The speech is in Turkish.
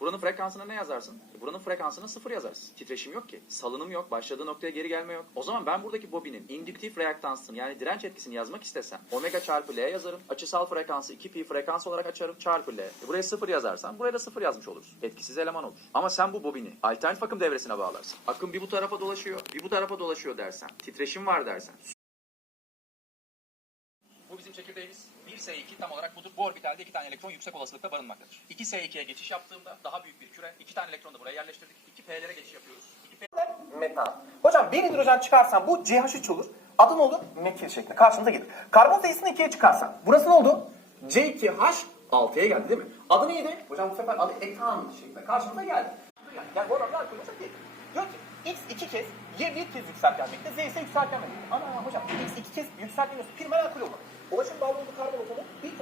Buranın frekansına ne yazarsın? Buranın frekansına sıfır yazarsın. Titreşim yok ki. Salınım yok. Başladığı noktaya geri gelme yok. O zaman ben buradaki bobinin indüktif reaktansını yani direnç etkisini yazmak istesem omega çarpı L yazarım. Açısal frekansı 2pi frekans olarak açarım çarpı L. E, buraya sıfır yazarsan buraya da sıfır yazmış olursun. Etkisiz eleman olur. Ama sen bu bobini alternatif akım devresine bağlarsın. Akım bir bu tarafa dolaşıyor, bir bu tarafa dolaşıyor dersen. Titreşim var dersen. Bizim çekirdeğimiz. 1S2 tam olarak budur. Bu orbitalde iki tane elektron yüksek olasılıkla barınmaktadır. 2S2'ye geçiş yaptığımda daha büyük bir küre, iki tane elektronu da buraya yerleştirdik. 2P'lere geçiş yapıyoruz. 2P metan. Hocam bir hidrojen çıkarsan bu CH3 olur. Adı ne olur? Metil şeklinde karşımıza gelir. Karbon sayısını ikiye çıkarsan. Burası ne oldu? C2H 6'ya geldi değil mi? Adı neydi? Hocam bu sefer adı etan şeklinde karşımıza geldi. Yani, yani bu adam ne alkol olacak değil. Diyor ki X iki kez, Y bir kez yükseltgenmekte, Z ise yükseltgenmekte. Ana hocam X iki kez yükseltgeniyorsun. Primer alkol olmak. Ulaşım olduğu karbon atomu bir